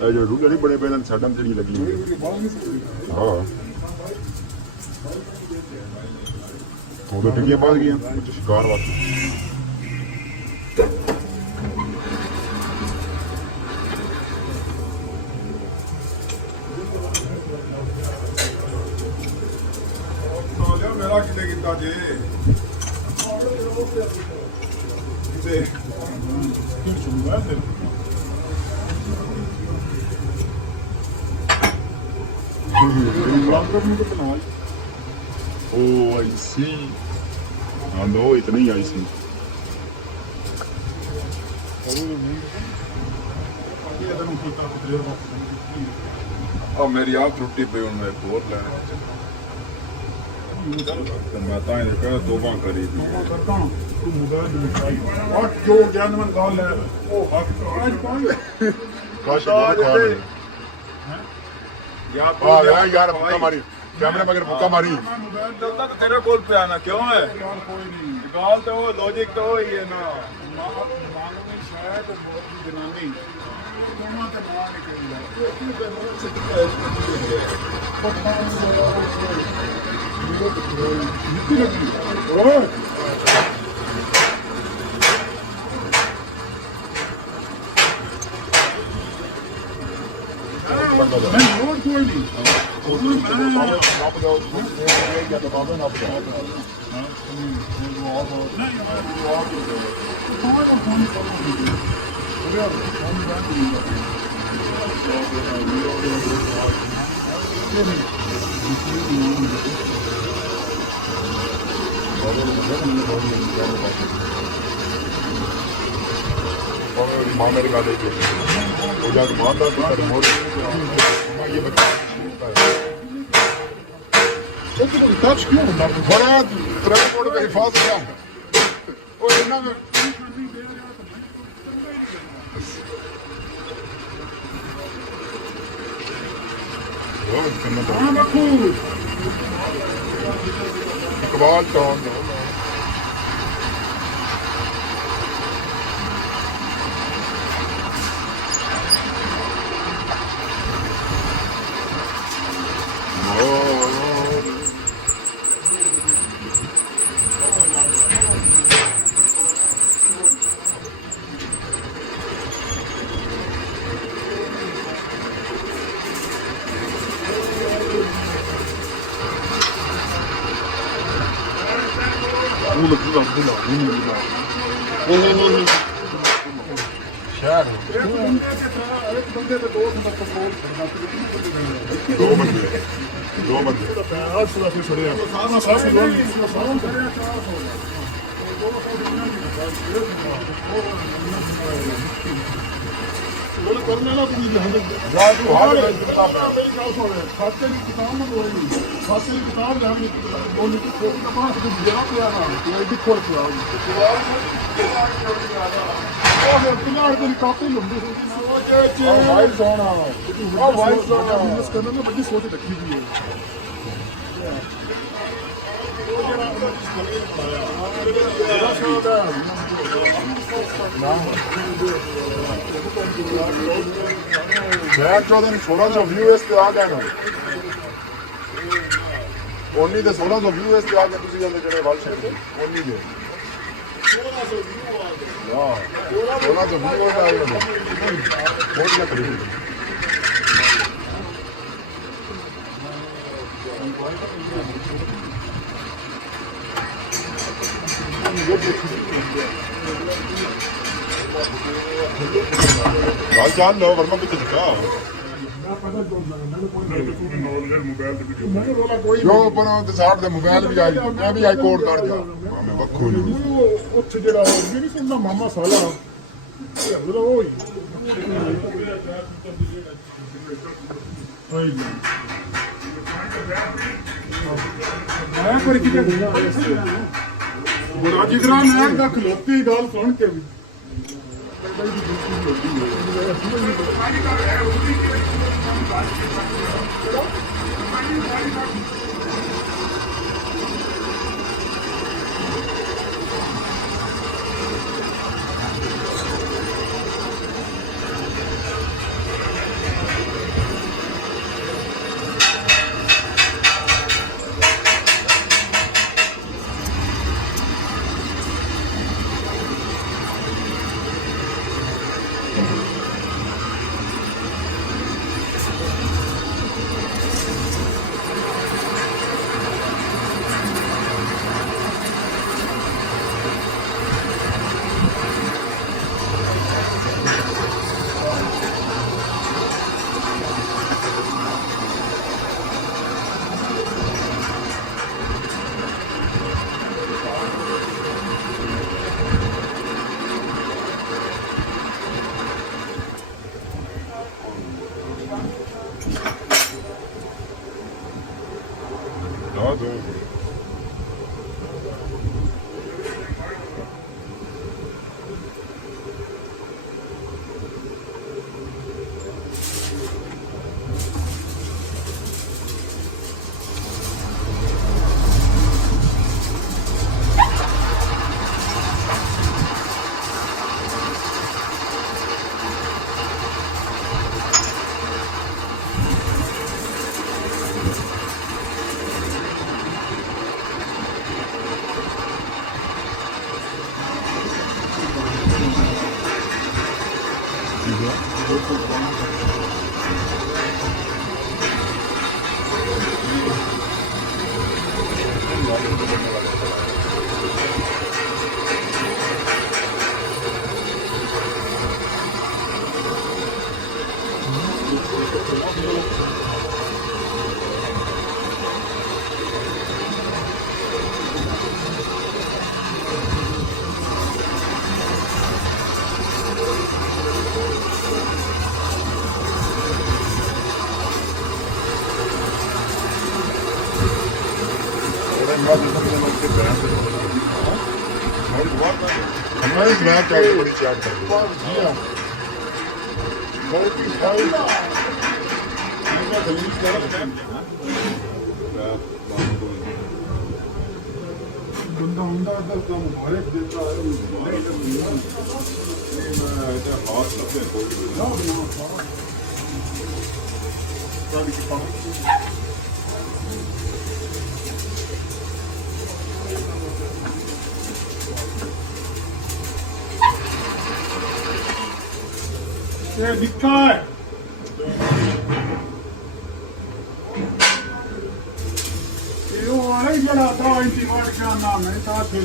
ਇਹ ਜੋ ਰੂਲੇ ਨਹੀਂ ਬੜੇ ਪਏ ਨੇ ਸਾਡਾਂ ਜਿਹੜੀ ਲੱਗੀ ਹਾਂ ਉਹਦੇ ਟਿੱਕੀਆਂ ਪਾ ਗਈਆਂ ਵਿੱਚ ਸ਼ਿਕਾਰ ਵਾਸਤੇ ਮੇਰਾ ਕਿਤੇ ਕੀਤਾ ਜੇ ਕਿਤੇ ਕੀ ਸੁਣਦਾ ਤੇ Oh, I see. No, इतना ही I see. Oh, मेरी आप त्रुटि पे उनमें बोर लेने तो मैं ताई ने कहा तोबा करी थी तू मोबाइल दिखाई और जो जानवर गाल है वो हक आज कौन काश यार यार भूखा मारी कैमरे मगर भूखा मारी जब तक तेरे कोल पे आना क्यों है गाल तो लॉजिक तो ही है ना मांग में शायद बहुत ही जनानी दोनों के मार निकल जाए नहीं रोड कोई नहीं मेरी बात है वो जाके मारता तो मोर ये बता टच क्यों बड़ा ट्रांसपोर्ट पे फंस गया और इतना में वो करना था हां बापू इकबाल टॉन शहर दो बंदे करने ना खाते की किताब में खाते की किताब बोलने की छोटी का पास जरा पे आना खोल के आओ पिलाड़ तेरी काफी लंबी होगी वाइस होना वाइस बिजनेस करने में बड़ी सोच रखी हुई है शहर 1400 व्यू इस पे आ गए ना ओनली ਦੇ 1600 व्यू इस पे आ गए ਤੁਸੀਂ ਜਾਂਦੇ ਜਿਹੜੇ ਵਾਲ ਸ਼ੇਰ ओनली ਦੇ 1600 व्यू ਆ ਗਏ ਵਾਹ 1600 व्यू ਆ ਗਏ ਬਹੁਤ ਨਾ ਕਰੀ ਚੱਲ ਚੱਲ ਲੋ ਵਰਮਾ ਕਿੱਥੇ ਚੁੱਕਾ ਜੋ ਆਪਣਾ ਤੇ ਸਾਡ ਦੇ ਮੋਬਾਈਲ ਵੀ ਆਈ ਮੈਂ ਵੀ ਆਈ ਕੋਡ ਕਰ ਦਿਆ ਮੈਂ ਬੱਖੂ ਨਹੀਂ ਉੱਥੇ ਜਿਹੜਾ ਉਹ ਨਹੀਂ ਸੁਣਦਾ ਮਾਮਾ ਸਾਲਾ ਉਹ ਹੋਈ ਮੈਂ ਪਰ ਕਿਤੇ ਬੜਾ ਜਿਗਰਾ ਮੈਂ ਦਾ ਖਲੋਤੀ ਗੱਲ ਸੁਣ ਕੇ ਵੀ हमारे जनाब चाट बड़ी चाट कर बंदा ਹੁੰਦਾ ਤਾਂ ਕੰਮ ਹਰੇ ਦਿੱਤਾ ਹੈ ਇਹਦਾ ਹਾਥ ਲੱਗੇ ਕੋਈ ਨਾ ਸਾਡੀ ਕੀ ਪਾਉਂ ये निक्का है ये वो वाला ही जरा था इंटी वाट का नाम है था फिर